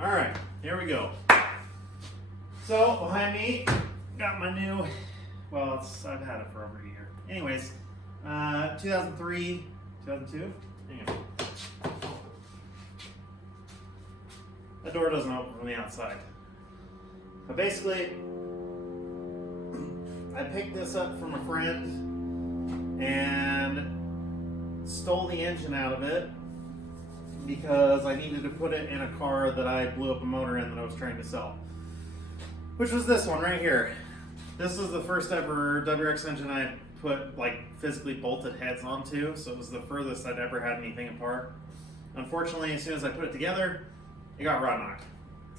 Alright, here we go. So, behind me, got my new, well, I've had it for over a year. Anyways, 2003, 2002? Anyway. The door doesn't open from the outside. But basically, I picked this up from a friend and stole the engine out of it because I needed to put it in a car that I blew up a motor in that I was trying to sell. Which was this one right here. This was the first ever WRX engine I put physically bolted heads onto, so it was the furthest I'd ever had anything apart. Unfortunately, as soon as I put it together, it got rod knocked.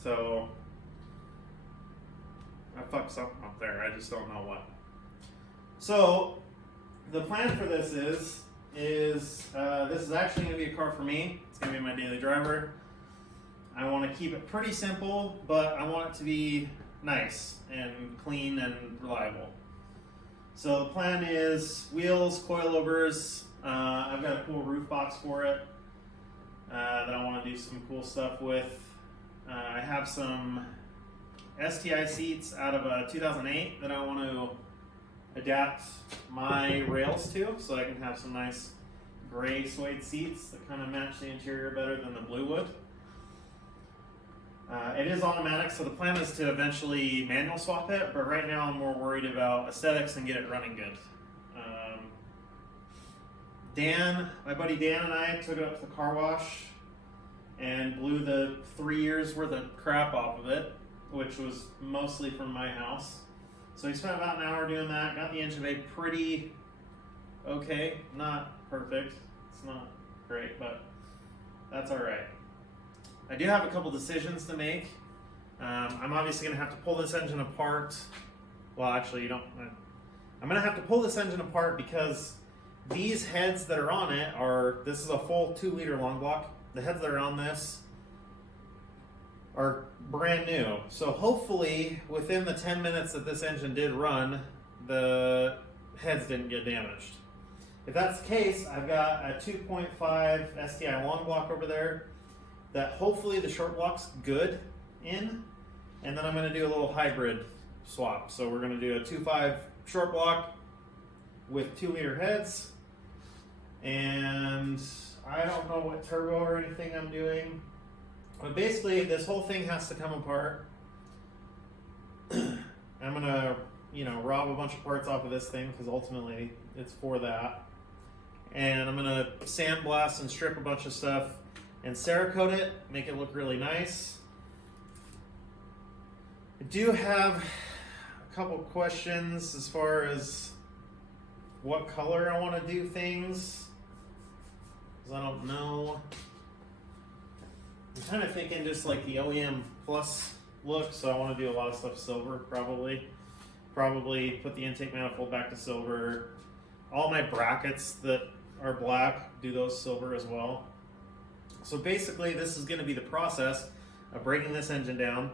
So I fucked something up there. I just don't know what. So the plan for this is this is actually going to be a car for me. It's going to be my daily driver. I want to keep it pretty simple, but I want it to be nice and clean and reliable. So the plan is wheels, coilovers. I've got a cool roof box for it that I want to do some cool stuff with. I have some STI seats out of a 2008 that I want to adapt my rails to, so I can have some nice gray suede seats that kind of match the interior better than the blue would. It is automatic, so the plan is to eventually manual swap it, but right now I'm more worried about aesthetics and get it running good. My buddy Dan and I took it up to the car wash and blew the 3 years worth of crap off of it, which was mostly from my house. So we spent about an hour doing that, got the engine bay pretty okay, not perfect, it's not great, but that's alright. I do have a couple decisions to make. I'm obviously going to have to pull this engine apart. Well, actually, I'm going to have to pull this engine apart because these heads that are on it this is a full 2-liter long block. The heads that are on this are brand new. So hopefully, within the 10 minutes that this engine did run, the heads didn't get damaged. If that's the case, I've got a 2.5 STI long block over there that hopefully the short block's good in, and then I'm going to do a little hybrid swap. So we're going to do a 2.5 short block with 2-liter heads, and I don't know what turbo or anything I'm doing, but basically this whole thing has to come apart. I'm going to, rob a bunch of parts off of this thing because ultimately it's for that, and I'm going to sandblast and strip a bunch of stuff and Cerakote it, make it look really nice. I do have a couple questions as far as what color I want to do things, because I don't know. I'm kind of thinking just like the OEM Plus look, so I want to do a lot of stuff silver, probably. Probably put the intake manifold back to silver. All my brackets that are black, do those silver as well. So basically, this is going to be the process of breaking this engine down,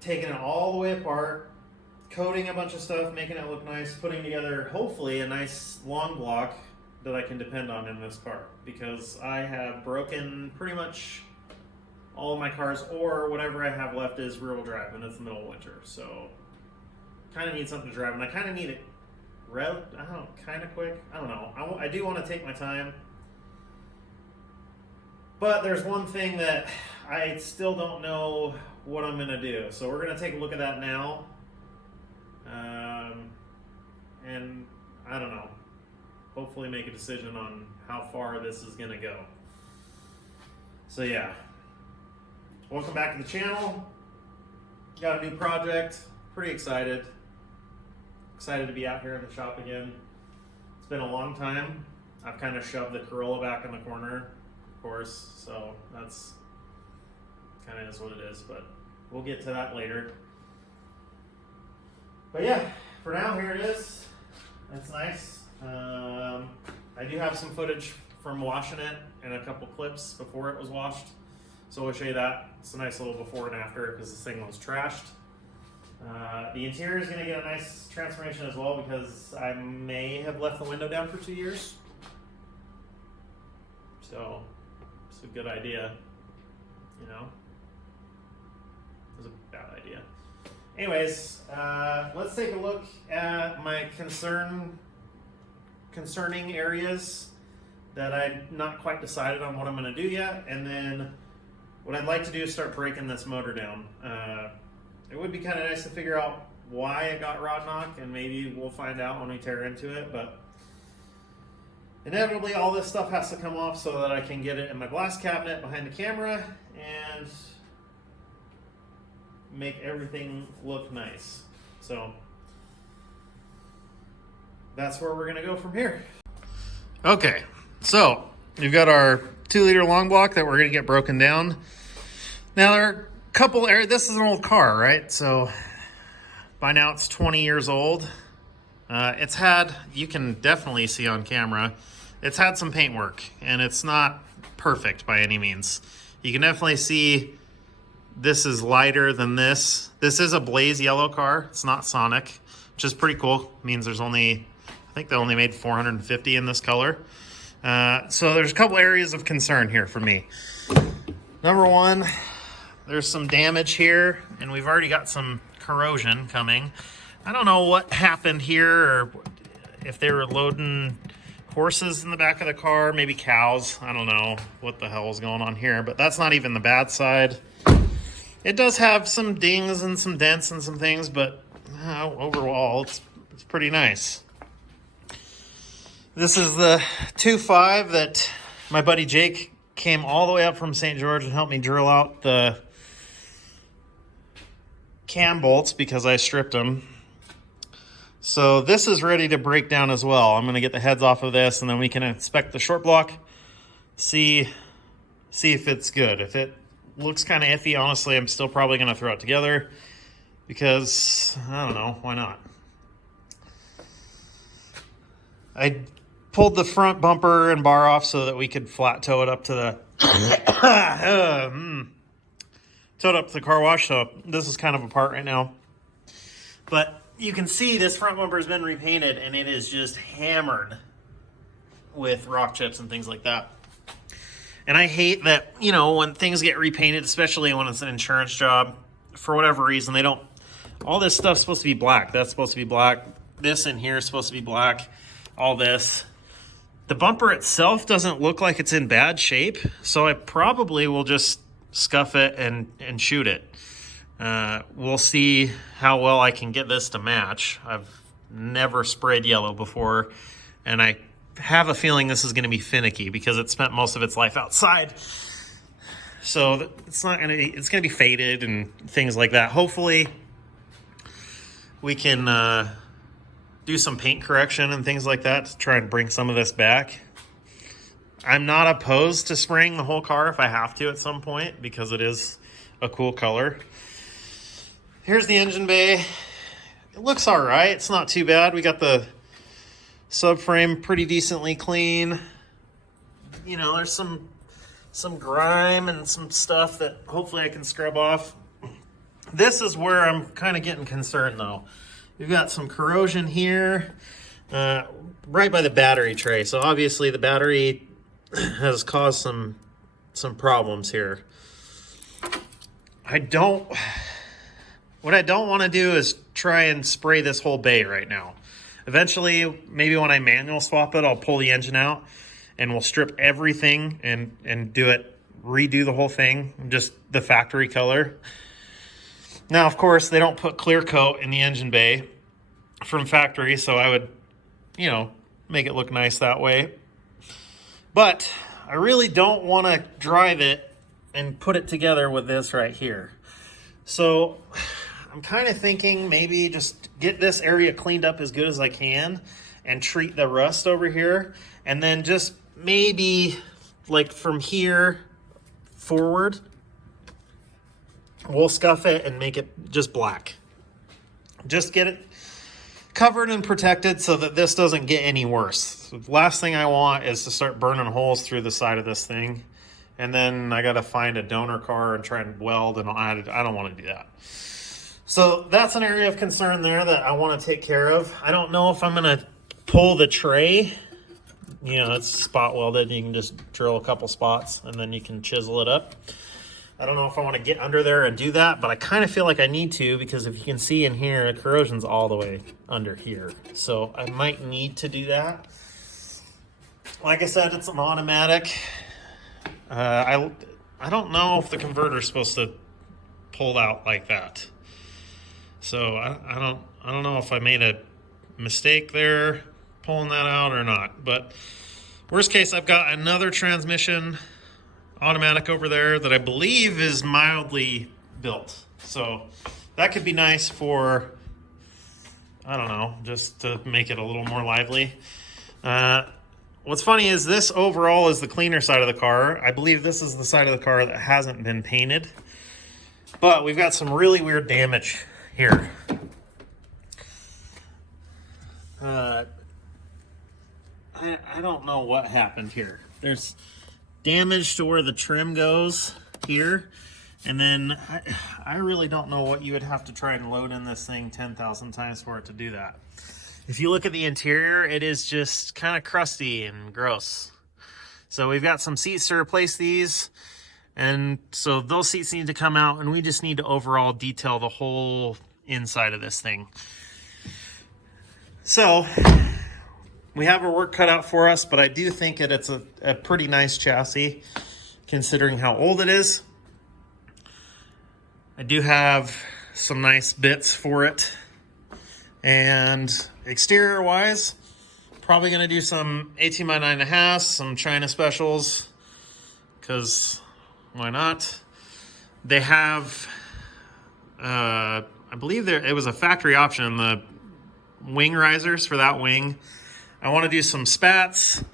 taking it all the way apart, coating a bunch of stuff, making it look nice, putting together, hopefully, a nice long block that I can depend on in this car. Because I have broken pretty much all of my cars, or whatever I have left is rear-wheel drive, and it's the middle of winter. So, kind of need something to drive, and I kind of need it kind of quick. I don't know. I do want to take my time. But there's one thing that I still don't know what I'm going to do. So we're going to take a look at that now. And I don't know. Hopefully make a decision on how far this is going to go. So yeah. Welcome back to the channel. Got a new project. Pretty excited. Excited to be out here in the shop again. It's been a long time. I've kind of shoved the Corolla back in the corner, course, so that's kind of is what it is, but we'll get to that later. But yeah, for now, here it is. That's nice. I do have some footage from washing it and a couple clips before it was washed, so I'll show you that. It's a nice little before and after because this thing was trashed. The interior is going to get a nice transformation as well because I may have left the window down for 2 years. So it's a good idea. you know. It was a bad idea. Anyways, let's take a look at my concerning areas that I'm not quite decided on what I'm going to do yet, and then what I'd like to do is start breaking this motor down. It would be kind of nice to figure out why it got rod knock, and maybe we'll find out when we tear into it, but inevitably all this stuff has to come off so that I can get it in my glass cabinet behind the camera and make everything look nice. So that's where we're gonna go from here. Okay, so we've got our 2-liter long block that we're gonna get broken down. Now there are a couple areas. This is an old car, right? So by now it's 20 years old. It's had, you can definitely see on camera, it's had some paint work, and it's not perfect by any means. You can definitely see this is lighter than this. This is a blaze yellow car. It's not Sonic, which is pretty cool. It means there's only, I think they only made 450 in this color. So there's a couple areas of concern here for me. Number one, there's some damage here, and we've already got some corrosion coming. I don't know what happened here, or if they were loading horses in the back of the car, maybe cows. I don't know what the hell is going on here, but that's not even the bad side. It does have some dings and some dents and some things, but overall, it's pretty nice. This is the 2.5 that my buddy Jake came all the way up from St. George and helped me drill out the cam bolts because I stripped them. So this is ready to break down as well. I'm going to get the heads off of this, and then we can inspect the short block, see if it's good. If it looks kind of iffy, honestly, I'm still probably going to throw it together because, I don't know, why not? I pulled the front bumper and bar off so that we could flat tow it up to the tow it up to the car wash, so this is kind of apart right now. But you can see this front bumper has been repainted, and it is just hammered with rock chips and things like that. And I hate that, you know, when things get repainted, especially when it's an insurance job, for whatever reason, they don't, all this stuff's supposed to be black. That's supposed to be black. This in here is supposed to be black. All this. The bumper itself doesn't look like it's in bad shape, so I probably will just scuff it and shoot it. We'll see how well I can get this to match. I've never sprayed yellow before, and I have a feeling this is going to be finicky because it spent most of its life outside. So it's going to be faded and things like that. Hopefully we can do some paint correction and things like that to try and bring some of this back. I'm not opposed to spraying the whole car if I have to at some point because it is a cool color. Here's the engine bay. It looks all right. It's not too bad. We got the subframe pretty decently clean. You know, there's some grime and some stuff that hopefully I can scrub off. This is where I'm kind of getting concerned though. We've got some corrosion here, right by the battery tray. So obviously the battery has caused some problems here. What I don't want to do is try and spray this whole bay right now. Eventually, maybe when I manual swap it, I'll pull the engine out and we'll strip everything and redo the whole thing, just the factory color. Now, of course, they don't put clear coat in the engine bay from factory, so I would, you know, make it look nice that way. But I really don't want to drive it and put it together with this right here. So I'm kind of thinking maybe just get this area cleaned up as good as I can and treat the rust over here, and then just maybe like from here forward, we'll scuff it and make it just black. Just get it covered and protected so that this doesn't get any worse. So the last thing I want is to start burning holes through the side of this thing, and then I got to find a donor car and try and weld, and I don't want to do that. So that's an area of concern there that I want to take care of. I don't know if I'm going to pull the tray. You know, it's spot welded. You can just drill a couple spots and then you can chisel it up. I don't know if I want to get under there and do that, but I kind of feel like I need to, because if you can see in here, corrosion's all the way under here. So I might need to do that. Like I said, it's an automatic. I don't know if the converter's supposed to pull out like that. So I don't know if I made a mistake there pulling that out or not. But worst case, I've got another transmission automatic over there that I believe is mildly built. So that could be nice for, I don't know, just to make it a little more lively. What's funny is this overall is the cleaner side of the car. I believe this is the side of the car that hasn't been painted. But we've got some really weird damage here. I don't know what happened here. There's damage to where the trim goes here. And then I really don't know what you would have to try and load in this thing 10,000 times for it to do that. If you look at the interior, it is just kind of crusty and gross. So we've got some seats to replace these. And so those seats need to come out, and we just need to overall detail the whole inside of this thing. So we have our work cut out for us, but I do think that it's a pretty nice chassis considering how old it is. I do have some nice bits for it. And exterior wise, probably going to do some 18 by 9.5, some China specials, because why not? They have, I believe it was a factory option, the wing risers for that wing. I want to do some spats.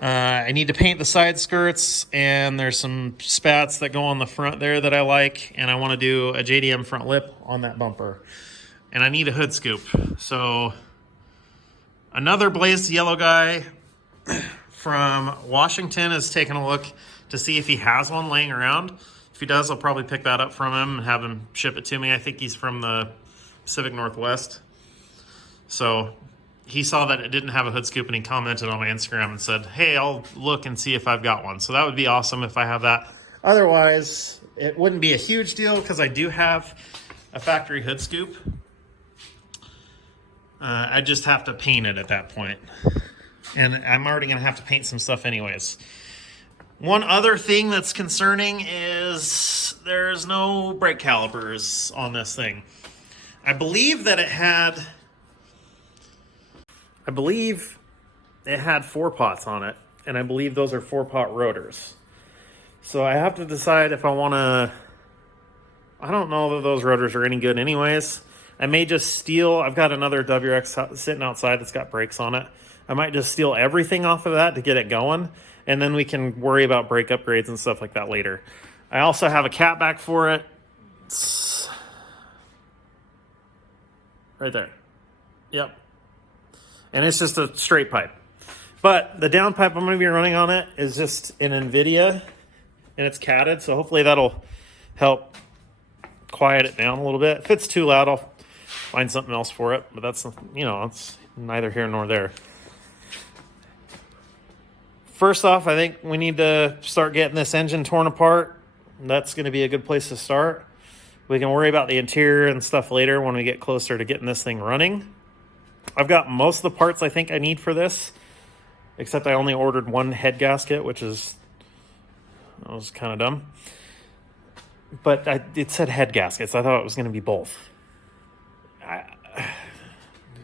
I need to paint the side skirts, and there's some spats that go on the front there that I like, and I want to do a JDM front lip on that bumper. And I need a hood scoop. So another blazed yellow guy from Washington is taking a look to see if he has one laying around. If he does, I'll probably pick that up from him and have him ship it to me. I think he's from the Pacific Northwest. So he saw that it didn't have a hood scoop, and he commented on my Instagram and said, hey, I'll look and see if I've got one. So that would be awesome if I have that. Otherwise, it wouldn't be a huge deal because I do have a factory hood scoop. I just have to paint it at that point. And I'm already going to have to paint some stuff anyways. One other thing that's concerning is there's no brake calipers on this thing. I believe it had 4 pots on it, and I believe those are 4-pot rotors. So I have to decide if I want to... I don't know that those rotors are any good anyways. I may just steal... I've got another WRX sitting outside that's got brakes on it. I might just steal everything off of that to get it going, and then we can worry about brake upgrades and stuff like that later. I also have a catback for it. It's right there. Yep. And it's just a straight pipe. But the down pipe I'm going to be running on it is just an NVIDIA, and it's catted, so hopefully that'll help quiet it down a little bit. If it's too loud, I'll find something else for it, but that's, it's neither here nor there. First off, I think we need to start getting this engine torn apart. That's going to be a good place to start. We can worry about the interior and stuff later when we get closer to getting this thing running. I've got most of the parts I think I need for this, except I only ordered one head gasket, which was kind of dumb. But it said head gaskets. I thought it was going to be both.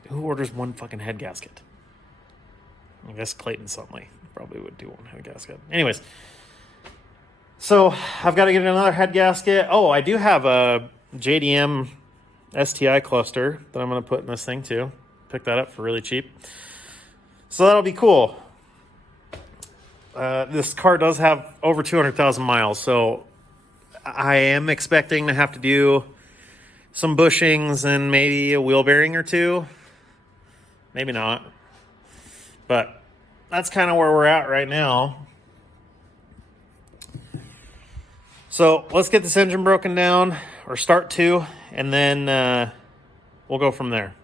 Who orders one fucking head gasket? I guess Clayton Sunley probably would do one head gasket. Anyways, so I've got to get another head gasket. Oh, I do have a JDM STI cluster that I'm going to put in this thing too. Pick that up for really cheap. So that'll be cool. This car does have over 200,000 miles, so I am expecting to have to do some bushings and maybe a wheel bearing or two. Maybe not. But that's kind of where we're at right now. So let's get this engine broken down, or start to, and then we'll go from there.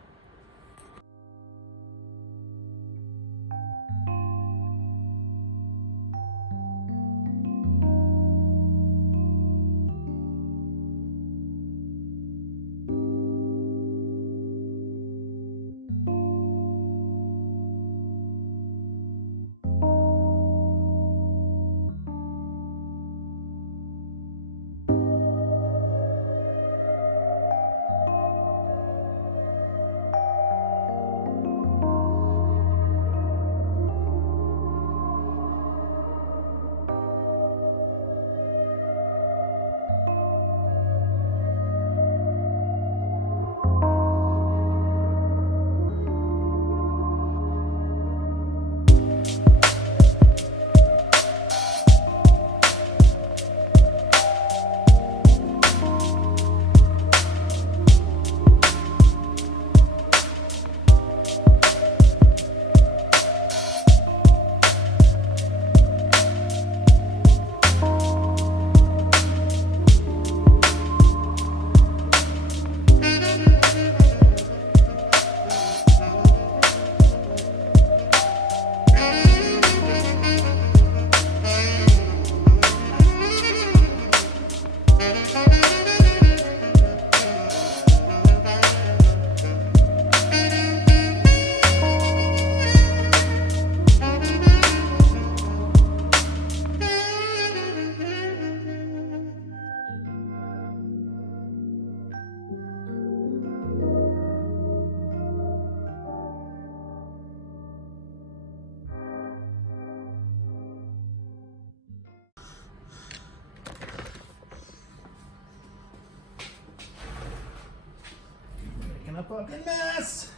fucking mess.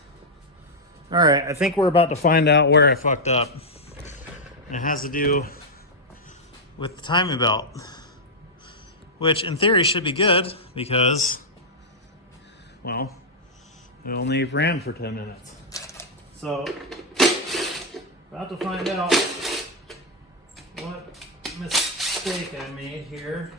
All right, I think we're about to find out where I fucked up. It has to do with the timing belt, which in theory should be good because, well, it only ran for 10 minutes. So, about to find out what mistake I made here.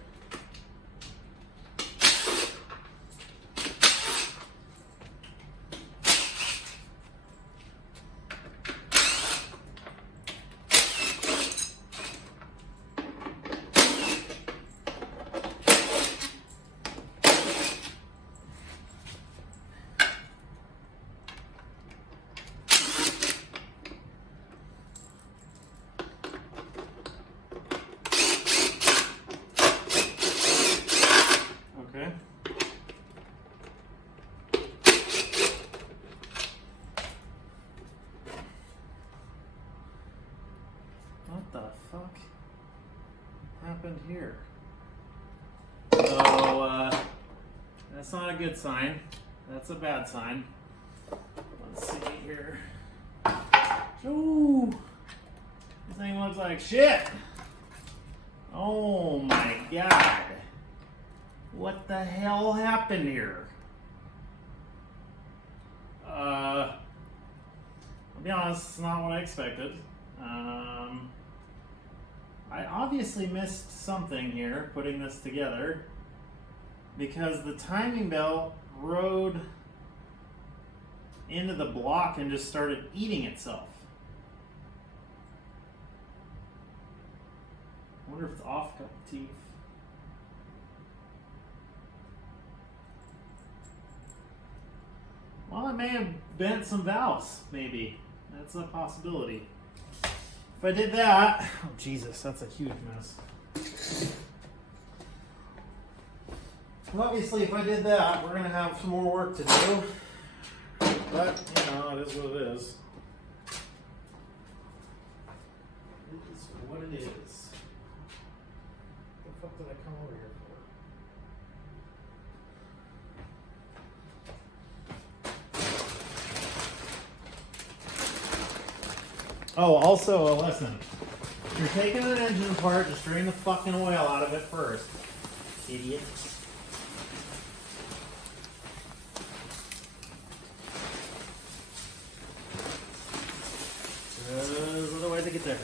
What the fuck happened here? So, that's not a good sign. That's a bad sign. Let's see here. Ooh, this thing looks like shit. Oh my god. What the hell happened here? I'll be honest, it's not what I expected. I obviously missed something here putting this together because the timing belt rode into the block and just started eating itself. I wonder if it's off cup teeth. Well, I may have bent some valves, maybe. That's a possibility. If I did that, oh Jesus, that's a huge mess. Well, obviously, if I did that, we're going to have some more work to do. But, you know, it is what it is. It is what it is. What the fuck did I come over here for? Oh, also a lesson. If you're taking an engine apart, just drain the fucking oil out of it first. Idiot. There's other ways to get there.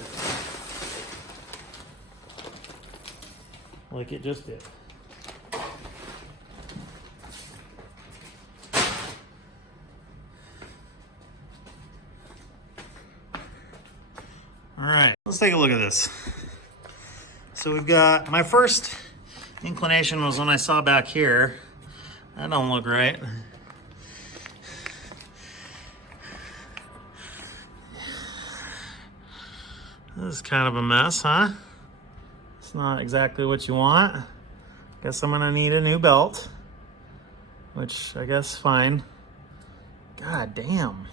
Like it just did. All right, let's take a look at this. So we've got, my first inclination was when I saw back here, that don't look right. This is kind of a mess, huh? It's not exactly what you want. Guess I'm gonna need a new belt, which I guess fine. God damn.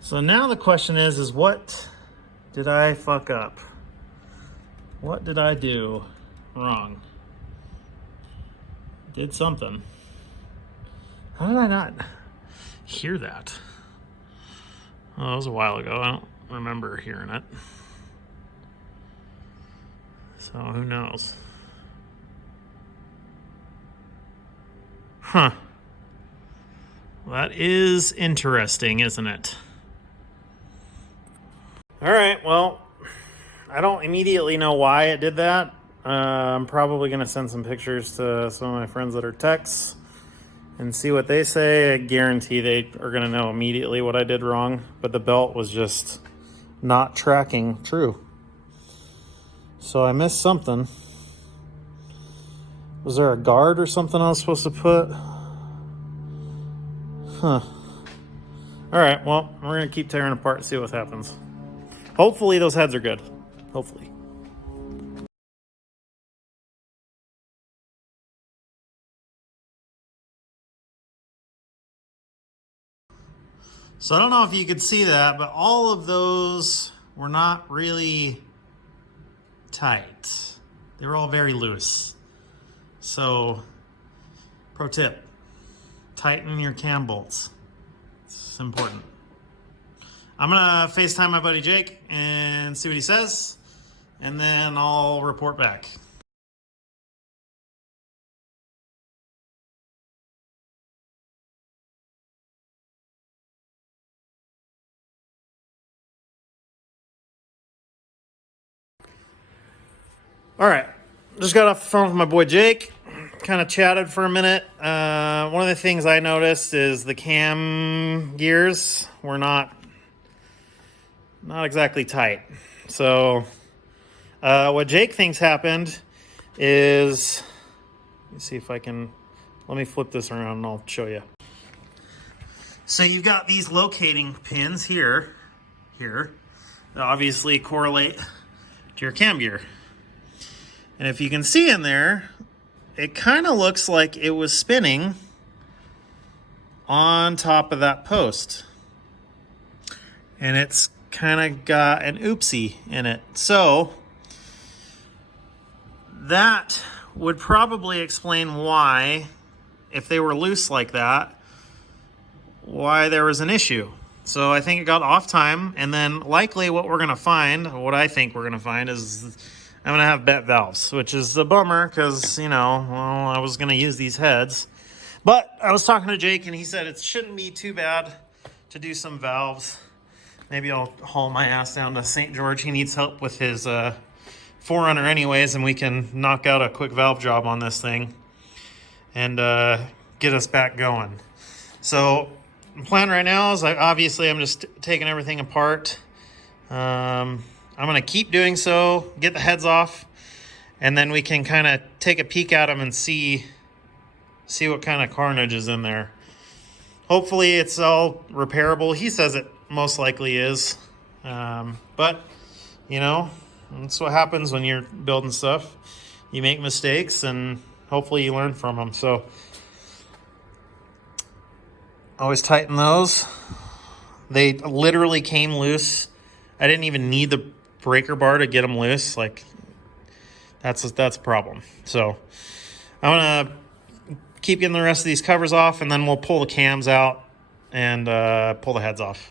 So now the question is what did I fuck up? What did I do wrong? Did something. How did I not hear that? Oh, that was a while ago. I don't remember hearing it. So who knows? Huh. Well, that is interesting, isn't it? All right, well, I don't immediately know why it did that. I'm probably going to send some pictures to some of my friends that are techs and see what they say. I guarantee they are going to know immediately what I did wrong, but the belt was just not tracking true. So I missed something. Was there a guard or something I was supposed to put? Huh. All right, well, we're going to keep tearing apart and see what happens. Hopefully those heads are good. Hopefully. So I don't know if you could see that, but all of those were not really tight. They were all very loose. So Pro tip, tighten your cam bolts. It's important. I'm gonna FaceTime my buddy Jake and see what he says, and then I'll report back. All right, just got off the phone with my boy Jake. Kind of chatted for a minute. One of the things I noticed is the cam gears were not exactly tight. So what Jake thinks happened is, let me see if I can, let me flip this around and I'll show you. So you've got these locating pins here that obviously correlate to your cam gear. And if you can see in there, it kind of looks like it was spinning on top of that post. And it's kind of got an oopsie in it. So that would probably explain why, if they were loose like that, why there was an issue. So I think it got off time, and then likely what we're gonna find, what I think we're gonna find is I'm gonna have bent valves, which is a bummer because, you know, well, I was gonna use these heads. But I was talking to Jake and he said it shouldn't be too bad to do some valves. Maybe I'll haul my ass down to St. George. He needs help with his 4Runner anyways, and we can knock out a quick valve job on this thing and get us back going. So the plan right now is I'm just taking everything apart. I'm going to keep doing so, get the heads off, and then we can kind of take a peek at them and see what kind of carnage is in there. Hopefully it's all repairable. He says it most likely is. But, you know, that's what happens when you're building stuff. You make mistakes, and hopefully you learn from them. So always tighten those. They literally came loose. I didn't even need the breaker bar to get them loose. Like, that's a problem. So I'm gonna keep getting the rest of these covers off, and then we'll pull the cams out and pull the heads off.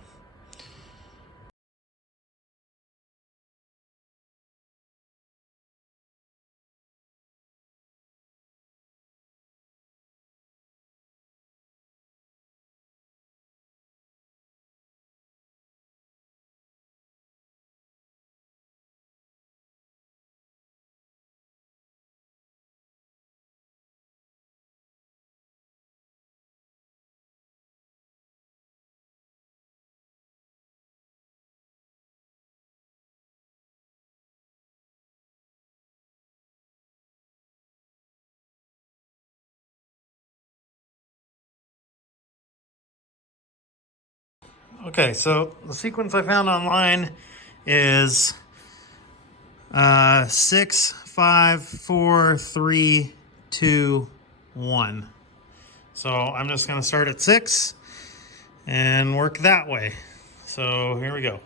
Okay, so the sequence I found online is 6, 5, 4, 3, 2, 1. So I'm just going to start at 6 and work that way. So here we go.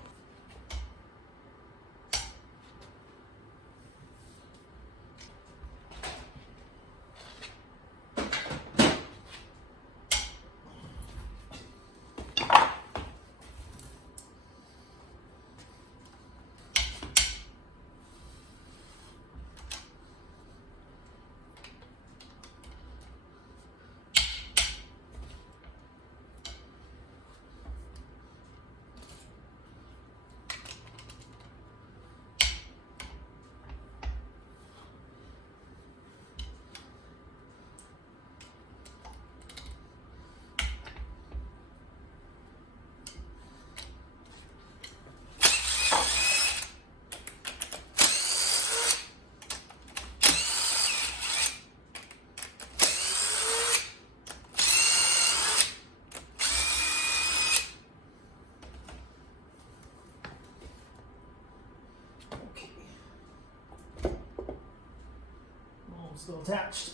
Still attached.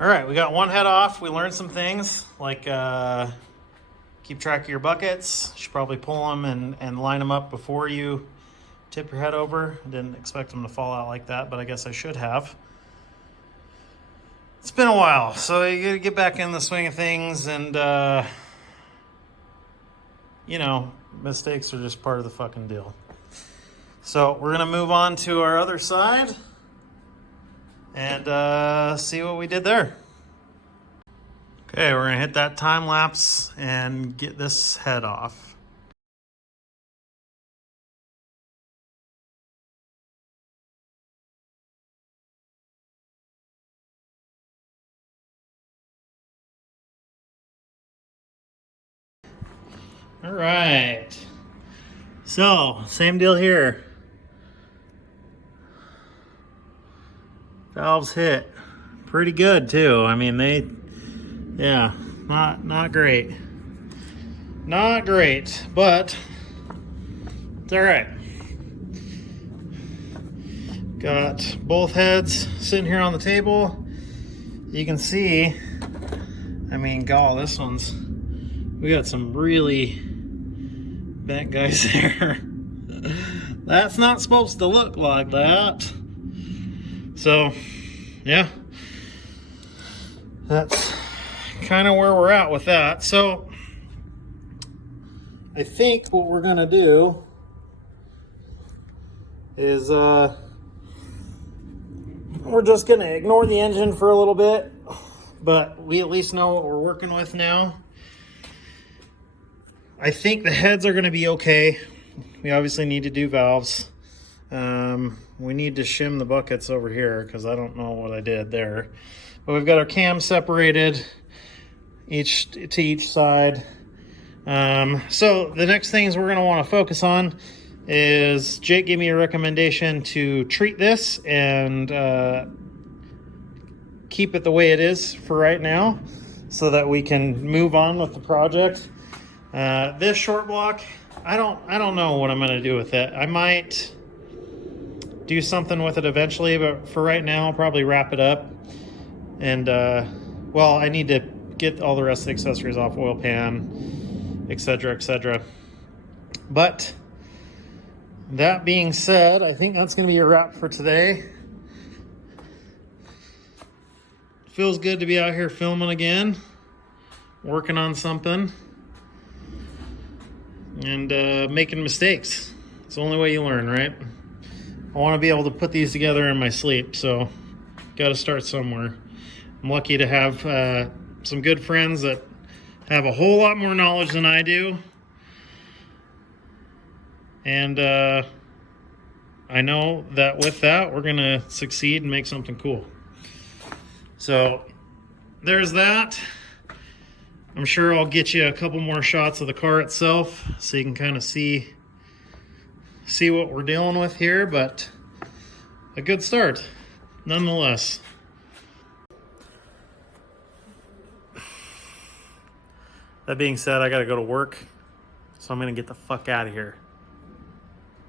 All right, we got one head off. We learned some things like keep track of your buckets. You should probably pull them and line them up before you tip your head over. I didn't expect them to fall out like that, but I guess I should have. It's been a while, so you gotta get back in the swing of things, and you know, mistakes are just part of the fucking deal. So we're gonna move on to our other side and see what we did there. Okay, we're gonna hit that time lapse and get this head off. All right, so same deal here. Valves hit pretty good too. I mean, yeah, not great. Not great, but it's all right. Got both heads sitting here on the table. You can see, I mean, this one's, we got some really bent guys there. That's not supposed to look like that. So, yeah, that's kind of where we're at with that. So, I think what we're gonna do is we're just gonna ignore the engine for a little bit, but we at least know what we're working with now. I think the heads are gonna be okay. We obviously need to do valves. We need to shim the buckets over here because I don't know what I did there. But we've got our cams separated to each side. So the next things we're gonna wanna focus on is Jake gave me a recommendation to treat this and keep it the way it is for right now so that we can move on with the project. This short block, I don't know what I'm gonna do with it. I might do something with it eventually, but for right now, I'll probably wrap it up. And well, I need to get all the rest of the accessories off, oil pan, etc., etc. But that being said, I think that's gonna be a wrap for today. Feels good to be out here filming again, working on something, and making mistakes. It's the only way you learn, right? I want to be able to put these together in my sleep, so got to start somewhere. I'm lucky to have some good friends that have a whole lot more knowledge than I do, and I know that with that we're gonna succeed and make something cool. So there's that. I'm sure I'll get you a couple more shots of the car itself so you can kind of see what we're dealing with here, but a good start nonetheless. That being said, I gotta go to work, so I'm gonna get the fuck out of here.